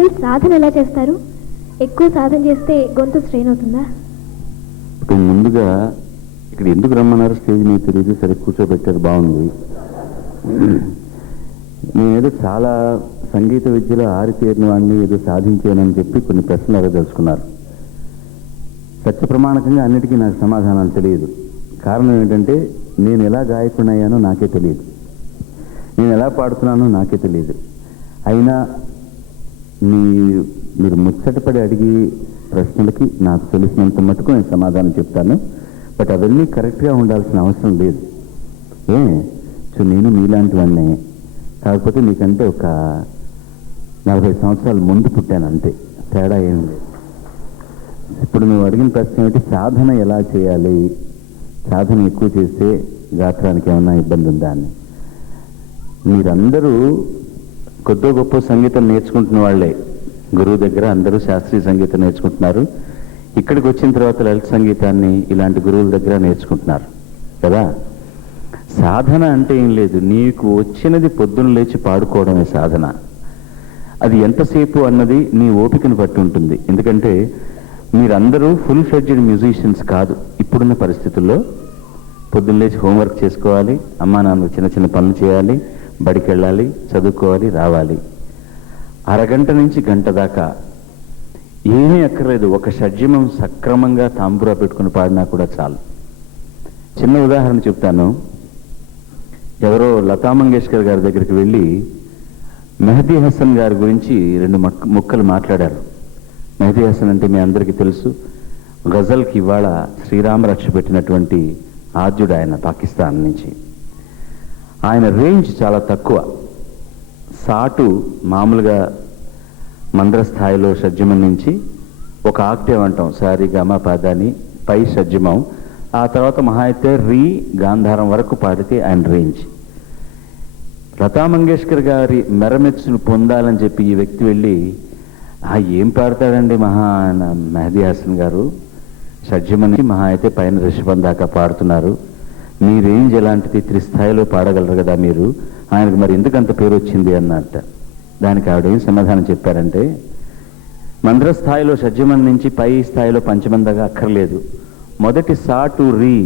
Uncle సాధన ఎలా చేస్తారు? ఎక్కువ సాధన చేస్తే గొంతు స్ట్రెయిన్ అవుతుందా? ఇప్పుడు ముందుగా ఇక్కడ ఎందుకు రమ్మన్నారు స్టేజ్ మీద తెలియదు, సరే కూర్చోబెట్టారు, బాగుంది. నేనేదో చాలా సంగీత విద్యలో ఆరితేరిన వాడిని, ఏదో సాధించానని చెప్పి కొన్ని ప్రశ్నలు అడగదలుచుకున్నారు. సత్య ప్రమాణకంగా అన్నిటికీ నాకు సమాధానాలు తెలియదు. కారణం ఏంటంటే నేను ఎలా గాయకుడినయ్యానో నాకే తెలియదు, నేను ఎలా పాడుతున్నానో నాకే తెలియదు. అయినా మీరు ముచ్చటపడి అడిగే ప్రశ్నలకి నాకు తెలిసినంత మటుకు నేను సమాధానం చెప్తాను. బట్ అవన్నీ కరెక్ట్గా ఉండాల్సిన అవసరం లేదు. నేను మీలాంటి వాడిని, కాకపోతే మీకంటే ఒక 40 సంవత్సరాల ముందు పుట్టాను, అంతే, తేడా ఏమి లేదు. ఇప్పుడు నువ్వు అడిగిన ప్రశ్న ఏమిటి, సాధన ఎలా చేయాలి, సాధన ఎక్కువ చేస్తే గాత్రానికి ఏమన్నా ఇబ్బంది ఉందా అని. మీరందరూ కొద్దో గొప్ప సంగీతం నేర్చుకుంటున్న వాళ్ళే, గురువు దగ్గర అందరూ శాస్త్రీయ సంగీతం నేర్చుకుంటున్నారు. ఇక్కడికి వచ్చిన తర్వాత లలిత సంగీతాన్ని ఇలాంటి గురువుల దగ్గర నేర్చుకుంటున్నారు కదా. సాధన అంటే ఏం లేదు, నీకు వచ్చినది పొద్దున్న లేచి పాడుకోవడమే సాధన. అది ఎంతసేపు అన్నది నీ ఓపికను బట్టి ఉంటుంది. ఎందుకంటే మీరందరూ ఫుల్ ఫ్లెడ్జ్డ్ మ్యూజిషియన్స్ కాదు. ఇప్పుడున్న పరిస్థితుల్లో పొద్దున్న లేచి హోంవర్క్ చేసుకోవాలి, అమ్మా నాన్న చిన్న చిన్న పనులు చేయాలి, బడికి వెళ్ళాలి, చదువుకోవాలి, రావాలి. అరగంట నుంచి గంట దాకా ఏమీ అక్కర్లేదు, ఒక షడ్జమం సక్రమంగా తాంబూరా పెట్టుకుని పాడినా కూడా చాలు. చిన్న ఉదాహరణ చెప్తాను. ఎవరో లతా మంగేష్కర్ గారి దగ్గరికి వెళ్ళి మెహదీ హసన్ గారి గురించి 2 ముక్కలు మాట్లాడారు. మెహదీ హసన్ అంటే మీ అందరికీ తెలుసు, గజల్కి ఇవాళ శ్రీరామ రక్ష పెట్టినటువంటి ఆద్యుడు ఆయన, పాకిస్తాన్ నుంచి. ఆయన రేంజ్ చాలా తక్కువ. సాటు మామూలుగా మంద్ర స్థాయిలో షడ్జమం నుంచి ఒక ఆక్టేవ్ అంటాం, సారి గమ పదని పై షడ్జమం, ఆ తర్వాత మహా అయితే రీ గాంధారం వరకు పాడితే ఆయన రేంజ్. లతా మంగేష్కర్ గారి మెరమెచ్చును పొందాలని చెప్పి ఈ వ్యక్తి వెళ్ళి, ఏం పాడతాడండి మెహదీ హసన్ గారు, షడ్జమని మహా అయితే పైన రిషభం దాకా పాడుతున్నారు, మీ రేంజ్ ఎలాంటిది, 3 స్థాయిలో పాడగలరు కదా మీరు, ఆయనకు మరి ఎందుకు అంత పేరు వచ్చింది అన్నట్ట. దానికి ఆవిడ ఏం సమాధానం చెప్పారంటే, మంద్ర స్థాయిలో షడ్జమం నుంచి పై స్థాయిలో పంచమం దాకా అక్కర్లేదు, మొదటి సాటు రీ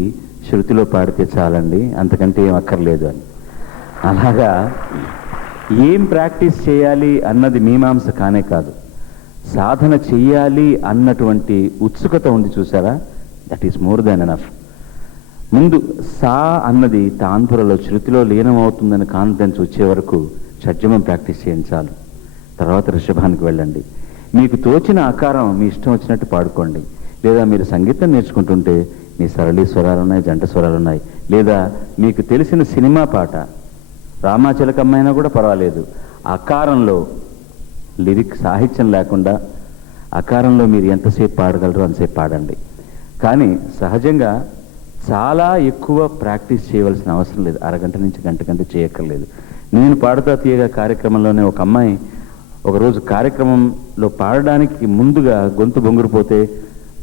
శృతిలో పాడితే చాలండి, అంతకంటే ఏం అక్కర్లేదు అని. అలాగా ఏం ప్రాక్టీస్ చేయాలి అన్నది మీమాంస కానే కాదు, సాధన చెయ్యాలి అన్నటువంటి ఉత్సుకత ఉంది చూసారా, that is more than enough. ముందు సా అన్నది తాంతురలో శృతిలో లీనమవుతుందని కాన్ఫిడెన్స్ వచ్చే వరకు షడ్జమం ప్రాక్టీస్ చేయించాలి. తర్వాత రిషభానికి వెళ్ళండి. మీకు తోచిన ఆకారం మీ ఇష్టం వచ్చినట్టు పాడుకోండి. లేదా మీరు సంగీతం నేర్చుకుంటుంటే మీ సరళీ స్వరాలు ఉన్నాయి, జంట స్వరాలు ఉన్నాయి. లేదా మీకు తెలిసిన సినిమా పాట రామాచిలకమ్మైనా కూడా పర్వాలేదు, ఆకారంలో లిరిక్ సాహిత్యం లేకుండా ఆకారంలో మీరు ఎంతసేపు పాడగలరో అంతసేపు పాడండి. కానీ సహజంగా చాలా ఎక్కువ ప్రాక్టీస్ చేయవలసిన అవసరం లేదు, అరగంట నుంచి గంట కంటే చేయక్కర్లేదు. నేను పాడుతా తీయగా కార్యక్రమంలోనే ఒక అమ్మాయి ఒకరోజు కార్యక్రమంలో పాడడానికి ముందుగా గొంతు బొంగురిపోతే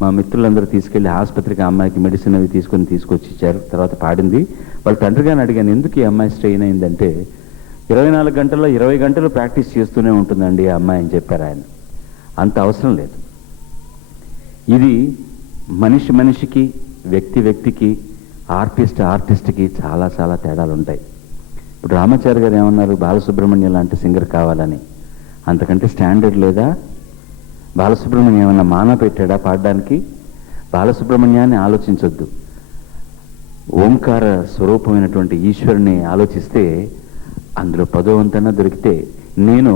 మా మిత్రులందరూ తీసుకెళ్లి ఆసుపత్రికి ఆ అమ్మాయికి మెడిసిన్ అవి తీసుకొచ్చి ఇచ్చారు. తర్వాత పాడింది. వాళ్ళ తండ్రి గారిని అడిగాను, ఎందుకు ఈ అమ్మాయి స్ట్రెయిన్ అయిందంటే 24 గంటల్లో 20 గంటలు ప్రాక్టీస్ చేస్తూనే ఉంటుందండి ఆ అమ్మాయి అని చెప్పారు ఆయన. అంత అవసరం లేదు. ఇది మనిషికి, వ్యక్తికి, ఆర్టిస్ట్కి చాలా చాలా తేడాలు ఉంటాయి. ఇప్పుడు రామాచారి గారు ఏమన్నారు, బాలసుబ్రహ్మణ్యం లాంటి సింగర్ కావాలని. అంతకంటే స్టాండర్డ్ లేదా? బాలసుబ్రహ్మణ్యం ఏమన్నా మాన పెట్టాడా పాడడానికి? బాలసుబ్రహ్మణ్యాన్ని ఆలోచించొద్దు, ఓంకార స్వరూపమైనటువంటి ఈశ్వరుని ఆలోచిస్తే అందులో 10వ వంతైనా దొరికితే నేను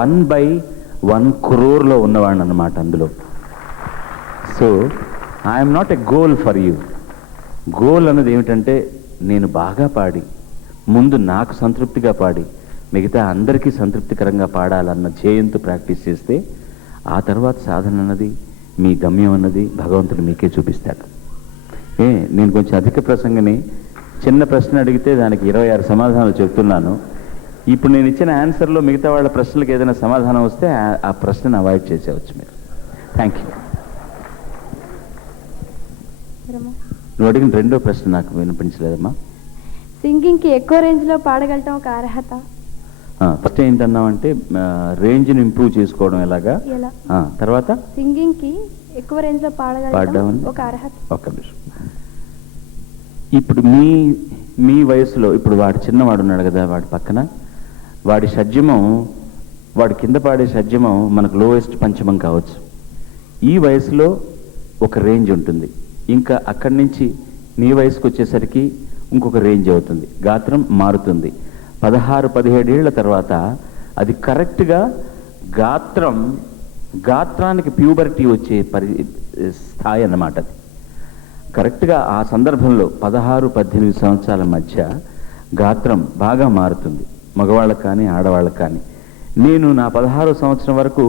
1/1 crore ఉన్నవాడిని అన్నమాట అందులో. So I'm not a goal for you. Goal అన్నది ఏమిటంటే నేను బాగా పాడి ముందు నాకు సంతృప్తిగా పాడి మిగతా అందరికీ సంతృప్తికరంగా పాడాలన్న ధ్యేయంతో ప్రాక్టీస్ చేస్తే ఆ తర్వాత సాధన అన్నది, మీ గమ్యం అన్నది భగవంతుడు మీకే చూపిస్తాడు. నేను కొంచెం అధిక ప్రసంగని, చిన్న ప్రశ్న అడిగితే దానికి 26 సమాధానాలు చెప్తున్నాను. ఇప్పుడు నేను ఇచ్చిన ఆన్సర్లో మిగతా వాళ్ళ ప్రశ్నలకు ఏదైనా సమాధానం వస్తే ఆ ప్రశ్నను అవాయిడ్ చేసేవచ్చు మీరు. Thank you. నువ్వు అడిగిన 2వ ప్రశ్న నాకు వినిపించలేదమ్మా. సింగింగ్కి ఎక్కువ రేంజ్లో పాడగలటం ఒక అర్హత? ఫస్ట్ ఏంటన్నామంటే రేంజ్ని ఇంప్రూవ్ చేసుకోవడం ఎలాగా, ఎలా తర్వాత సింగింగ్ కి ఎక్కువ రేంజ్ లో పాడడం పాడగలగడం ఒక అర్హత. ఒక్క నిమిషం. ఇప్పుడు మీ వయసులో ఇప్పుడు వాడు చిన్నవాడు ఉన్నాడు కదా, వాడి పక్కన వాడి షడ్జమం, వాడి కింద పాడే షడ్జమం మనకు లోయెస్ట్ పంచమం కావచ్చు. ఈ వయసులో ఒక రేంజ్ ఉంటుంది, ఇంకా అక్కడి నుంచి నీ వయసుకు వచ్చేసరికి ఇంకొక రేంజ్ అవుతుంది, గాత్రం మారుతుంది. 16-17 ఏళ్ల తర్వాత అది కరెక్ట్గా గాత్రానికి ప్యూబర్టీ వచ్చే స్థాయి అన్నమాట. అది కరెక్ట్గా ఆ సందర్భంలో 16-18 సంవత్సరాల మధ్య గాత్రం బాగా మారుతుంది, మగవాళ్ళకు కానీ ఆడవాళ్ళకు కానీ. నేను నా 16వ సంవత్సరం వరకు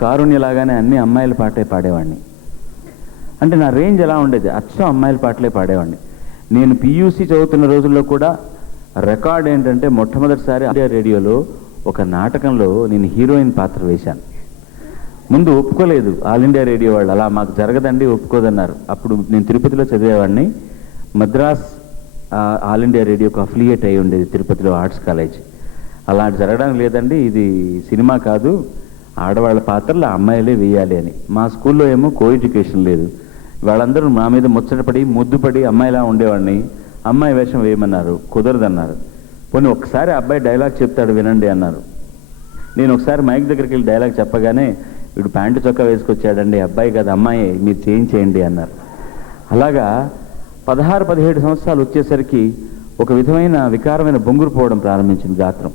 కారుణ్యలాగానే అన్ని అమ్మాయిల పాటే పాడేవాడిని. అంటే నా రేంజ్ ఎలా ఉండేది, అచ్చం అమ్మాయిల పాటలే పాడేవాడిని. నేను PUC చదువుతున్న రోజుల్లో కూడా రికార్డ్ ఏంటంటే మొట్టమొదటిసారి ఇండియా రేడియోలో ఒక నాటకంలో నేను హీరోయిన్ పాత్ర వేశాను. ముందు ఒప్పుకోలేదు ఆల్ ఇండియా రేడియో వాళ్ళు, అలా మాకు జరగదండి ఒప్పుకోదన్నారు. అప్పుడు నేను తిరుపతిలో చదివేవాడిని, మద్రాస్ ఆల్ ఇండియా రేడియోకి అఫిలియేట్ అయి ఉండేది తిరుపతిలో ఆర్ట్స్ కాలేజ్. అలా జరగడానికి లేదండి, ఇది సినిమా కాదు, ఆడవాళ్ళ పాత్రలు అమ్మాయిలే వేయాలి అని. మా స్కూల్లో ఏమో కో ఎడ్యుకేషన్ లేదు, వాళ్ళందరూ నా మీద ముచ్చటపడి ముద్దుపడి అమ్మాయిలా ఉండేవాడిని. అమ్మాయి వేషం వేయమన్నారు, కుదరదన్నారు. పోనీ ఒకసారి అబ్బాయి డైలాగ్ చెప్తాడు వినండి అన్నారు. నేను ఒకసారి మైక్ దగ్గరికి వెళ్ళి డైలాగ్ చెప్పగానే, వీడు ప్యాంటు చొక్కా వేసుకొచ్చాడండి, అబ్బాయి కాదు అమ్మాయి, మీరు చేయండి అన్నారు. అలాగా 16-17 సంవత్సరాలు వచ్చేసరికి ఒక విధమైన వికారమైన బొంగురు పోవడం ప్రారంభించింది గాత్రం.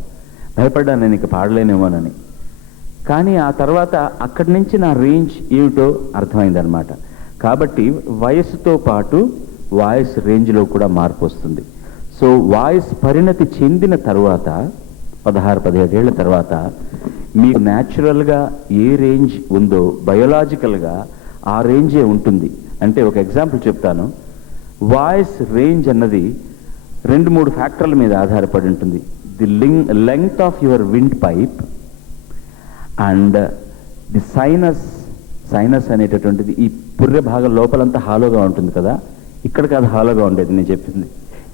భయపడ్డాను నేను ఇక పాడలేనేమోనని. కానీ ఆ తర్వాత అక్కడి నుంచి నా రేంజ్ ఏమిటో అర్థమైందనమాట. కాబట్టి వయసుతో పాటు వాయిస్ రేంజ్లో కూడా మార్పు వస్తుంది. సో వాయిస్ పరిణతి చెందిన తర్వాత 16-17 ఏళ్ల తర్వాత మీకు న్యాచురల్గా ఏ రేంజ్ ఉందో బయోలాజికల్గా ఆ రేంజే ఉంటుంది. అంటే ఒక ఎగ్జాంపుల్ చెప్తాను. వాయిస్ రేంజ్ అన్నది 2-3 ఫ్యాక్టర్ల మీద ఆధారపడి ఉంటుంది. The length of your wind pipe and the sinus అనేటటువంటిది ఈ పుర్రె భాగం లోపలంతా హాలోగా ఉంటుంది కదా, ఇక్కడ కాదు హాలోగా ఉండేది నేను చెప్పింది,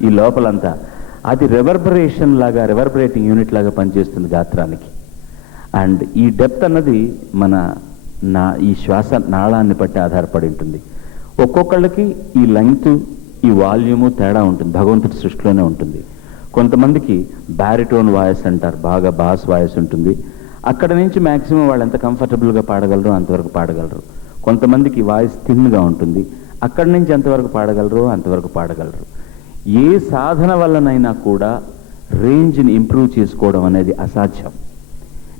ఈ లోపలంతా అది రెవర్బరేటింగ్ యూనిట్ లాగా పనిచేస్తుంది గాత్రానికి. అండ్ ఈ డెప్త్ అన్నది ఈ శ్వాస నాళాన్ని బట్టి ఆధారపడి ఉంటుంది. ఒక్కొక్కళ్ళకి ఈ లెంగ్త్ ఈ వాల్యూము తేడా ఉంటుంది, భగవంతుడి సృష్టిలోనే ఉంటుంది. కొంతమందికి బ్యారిటోన్ వాయిస్ అంటారు, బాగా బాస్ వాయిస్ ఉంటుంది. అక్కడ నుంచి మ్యాక్సిమం వాళ్ళు ఎంత కంఫర్టబుల్గా పాడగలరో అంతవరకు పాడగలరు. కొంతమందికి వాయిస్ థిన్గా ఉంటుంది, అక్కడి నుంచి ఎంతవరకు పాడగలరో అంతవరకు పాడగలరు. ఏ సాధన వల్లనైనా కూడా రేంజ్ని ఇంప్రూవ్ చేసుకోవడం అనేది అసాధ్యం.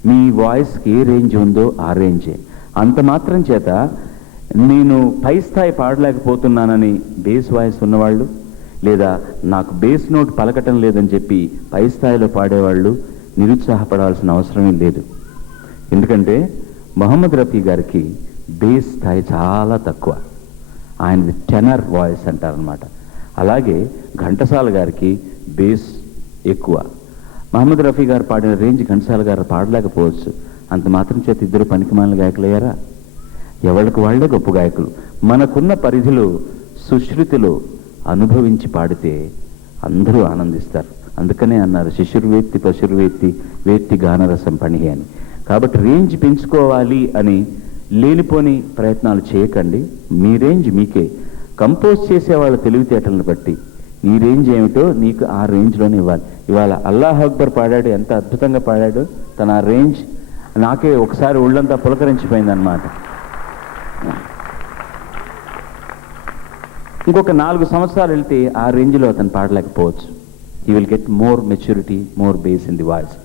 మీ వాయిస్కి ఏ రేంజ్ ఉందో ఆ రేంజే. అంత మాత్రం చేత నేను పై స్థాయి పాడలేకపోతున్నానని బేస్ వాయిస్ ఉన్నవాళ్ళు, లేదా నాకు బేస్ నోట్ పలకటం లేదని చెప్పి పై స్థాయిలో పాడేవాళ్ళు నిరుత్సాహపడాల్సిన అవసరమే లేదు. ఎందుకంటే మొహమ్మద్ రఫీ గారికి బేస్ స్థాయి చాలా తక్కువ, ఆయనది టెనర్ వాయిస్ అంటారనమాట. అలాగే ఘంటసాల గారికి బేస్ ఎక్కువ. మహమ్మద్ రఫీ గారు పాడిన రేంజ్ ఘంటసాల గారు పాడలేకపోవచ్చు. అంత మాత్రం చేత ఇద్దరు పనికిమాలిన గాయకులయ్యారా? ఎవరికి వాళ్లే గొప్ప గాయకులు. మనకున్న పరిధిలో సుశ్రుతిలో అనుభవించి పాడితే అందరూ ఆనందిస్తారు. అందుకనే అన్నారు శిశుర్వేత్తి పశుర్వేత్తి వేత్తి గానరసం పణి అని. కాబట్టి రేంజ్ పెంచుకోవాలి అని లేనిపోని ప్రయత్నాలు చేయకండి. మీ రేంజ్ మీకే. కంపోజ్ చేసేవాళ్ళ తెలివితేటలను బట్టి నీ రేంజ్ ఏమిటో నీకు ఆ రేంజ్లోనే ఇవ్వాలి. ఇవాళ అల్లాహ్ అక్బర్ పాడాడు, ఎంత అద్భుతంగా పాడాడు. తన ఆ రేంజ్ నాకే ఒకసారి ఒళ్ళంతా పులకరించిపోయిందనమాట. ఇంకొక 4 సంవత్సరాలు వెళ్తే ఆ రేంజ్లో అతను పాడలేకపోవచ్చు. He will get more maturity, more base in the voice.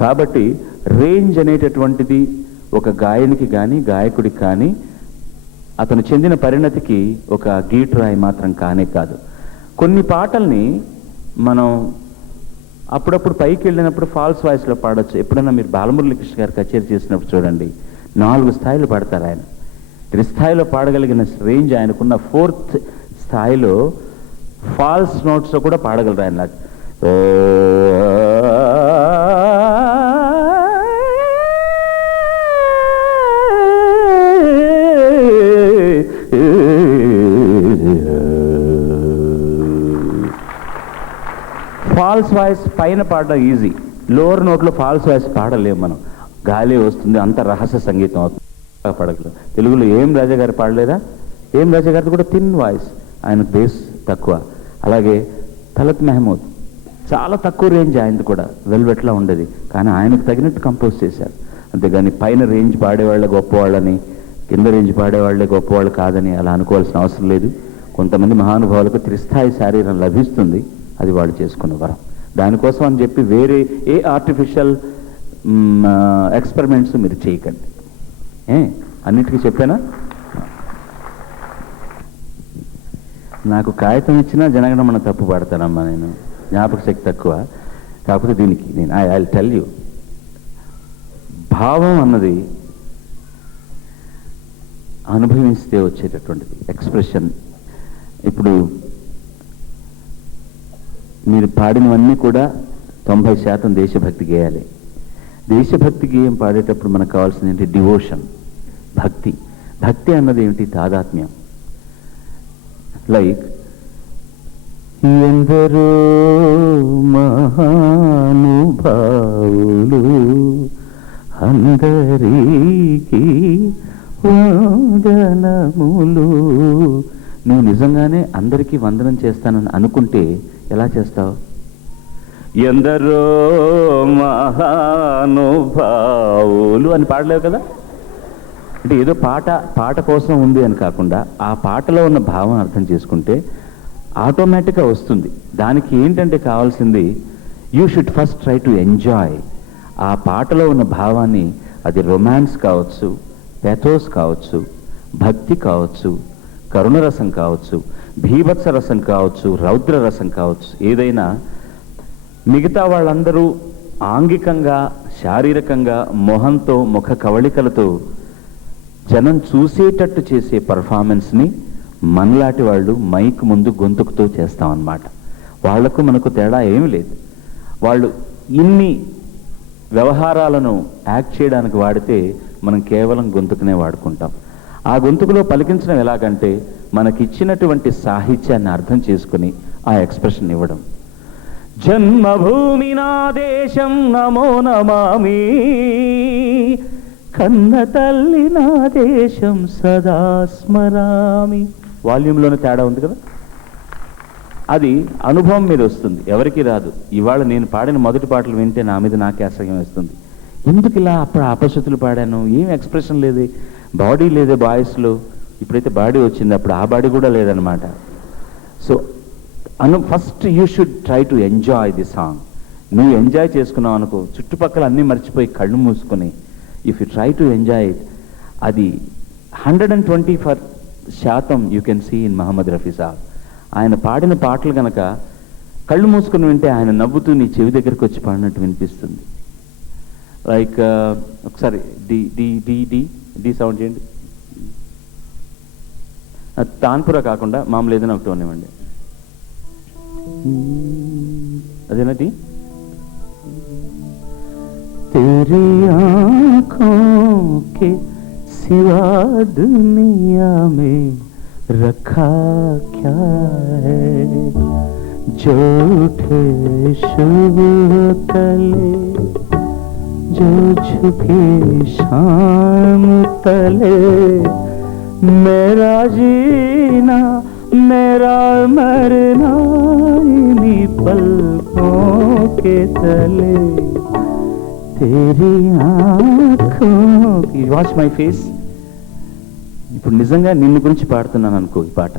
కాబట్టి రేంజ్ అనేటటువంటిది ఒక గాయనికి కానీ గాయకుడికి కానీ అతను చెందిన పరిణతికి ఒక గీటురాయి మాత్రం కానే కాదు. కొన్ని పాటల్ని మనం అప్పుడప్పుడు పైకి వెళ్ళినప్పుడు ఫాల్స్ వాయిస్లో పాడొచ్చు. ఎప్పుడైనా మీరు బాలమురళీకృష్ణ గారు కచేరీ చేసినప్పుడు చూడండి, 4 స్థాయిలు పాడతారు ఆయన. 3 స్థాయిలో పాడగలిగిన రేంజ్ ఆయనకున్న 4th స్థాయిలో ఫాల్స్ నోట్స్లో కూడా పాడగలరు ఆయన. ఫాల్స్ వాయిస్ పైన పాడడం ఈజీ, లోవర్ నోట్లో ఫాల్స్ వాయిస్ పాడలేము మనం, గాలి వస్తుంది, అంత రహస్య సంగీతం అవుతుంది పడగలు. తెలుగులో ఏం రాజా గారు పాడలేదా? ఏం రాజా గారిది కూడా థిన్ వాయిస్, ఆయనకు బేస్ తక్కువ. అలాగే తలత్ మెహమూద్ చాలా తక్కువ రేంజ్, ఆయనది కూడా వెల్వెట్లా ఉండేది, కానీ ఆయనకు తగినట్టు కంపోజ్ చేశారు. అంతేగాని పైన రేంజ్ పాడేవాళ్ళ గొప్పవాళ్ళని, కింద రేంజ్ పాడేవాళ్లే గొప్పవాళ్ళు కాదని అలా అనుకోవాల్సిన అవసరం లేదు. కొంతమంది మహానుభావులకు త్రిస్థాయి శారీరం లభిస్తుంది, అది వాళ్ళు చేసుకున్న వరం. దానికోసం అని చెప్పి వేరే ఏ ఆర్టిఫిషియల్ ఎక్స్పెరిమెంట్స్ మీరు చేయకండి. అన్నిటికీ చెప్పానా? నాకు కాగితం ఇచ్చినా జనగణమన తప్పు పాడతానమ్మా, నేను జ్ఞాపక శక్తి తక్కువ. కాకపోతే దీనికి నేను ఐ టెల్ యూ, భావం అన్నది అనుభవిస్తే వచ్చేటటువంటిది ఎక్స్ప్రెషన్. ఇప్పుడు మీరు పాడినవన్నీ కూడా 90% దేశభక్తి గేయాలి. దేశభక్తి గేయం పాడేటప్పుడు మనకు కావాల్సింది ఏంటి? డివోషన్, భక్తి. భక్తి అన్నది ఏమిటి? తాదాత్మ్యం. లైక్ ఎందరో మహానుభావులు అందరికీ వందనములు. నువ్వు నిజంగానే అందరికీ వందనం చేస్తానని అనుకుంటే ఎలా చేస్తావు? ఎందరో మహానుభావులు అని పాడలేవు కదా. అంటే ఏదో పాట కోసం ఉంది అని కాకుండా ఆ పాటలో ఉన్న భావం అర్థం చేసుకుంటే ఆటోమేటిక్గా వస్తుంది. దానికి ఏంటంటే కావాల్సింది, you should first try to enjoy ఆ పాటలో ఉన్న భావాన్ని. అది రొమాన్స్ కావచ్చు, పెథోస్ కావచ్చు, భక్తి కావచ్చు, కరుణరసం కావచ్చు, భీభత్స రసం కావచ్చు, రౌద్ర రసం కావచ్చు, ఏదైనా. మిగతా వాళ్ళందరూ ఆంగికంగా, శారీరకంగా, మొహంతో, ముఖ కవళికలతో జనం చూసేటట్టు చేసే పర్ఫార్మెన్స్ని మనలాంటి వాళ్ళు మైక్ ముందు గొంతుకుతో చేస్తామన్నమాట. వాళ్లకు మనకు తేడా ఏమీ లేదు. వాళ్ళు ఇన్ని వ్యవహారాలను యాక్ట్ చేయడానికి వాడితే మనం కేవలం గొంతుకునే వాడుకుంటాం. ఆ గొంతుకులో పలికించడం ఎలాగంటే మనకిచ్చినటువంటి సాహిత్యాన్ని అర్థం చేసుకుని ఆ ఎక్స్ప్రెషన్ ఇవ్వడం. జన్మభూమి నా దేశం నమో నమామి, కన్న తల్లి నా దేశం సదా స్మరామి. వాల్యూమ్లోనే తేడా ఉంది కదా. అది అనుభవం మీద వస్తుంది, ఎవరికి రాదు. ఇవాళ నేను పాడిన మొదటి పాటలు వింటే నా మీద నాకే అసహ్యం వేస్తుంది. ఎందుకు ఇలా అప్పుడు అపశృతులు పాడాను, ఏం ఎక్స్ప్రెషన్ లేదు, బాడీ లేదే వాయిస్లో. ఇప్పుడైతే బాడీ వచ్చింది, అప్పుడు ఆ బాడీ కూడా లేదనమాట. So first you should try to enjoy the song. నువ్వు ఎంజాయ్ చేసుకున్నావు అనుకో, చుట్టుపక్కల అన్నీ మర్చిపోయి కళ్ళు మూసుకొని if you try to enjoy it, అది 120% you can see in Mohammed Rafi Saab. ఆయన పాడిన పాటలు కనుక కళ్ళు మూసుకుని వింటే ఆయన నవ్వుతూ నీ చెవి దగ్గరికి వచ్చి పాడినట్టు వినిపిస్తుంది. లైక్ ఒకసారి D D D D D sound చేయండి. తాన్పుర కాకుండా మామూలు ఏదైనా ఒకటి ఉన్నవ్వండి. అదేనా డి? तेरी आँखों के सिवा दुनिया में रखा क्या है, जो उठे शुभ तले, जो झुके शाम तले, मेरा जीना मेरा मरना इन्हीं पलकों के तले, तेरी आँखों की. Watch my face. ఇప్పుడు నిజంగా నిన్ను గురించి పాడుతున్నాను అనుకో ఈ పాట.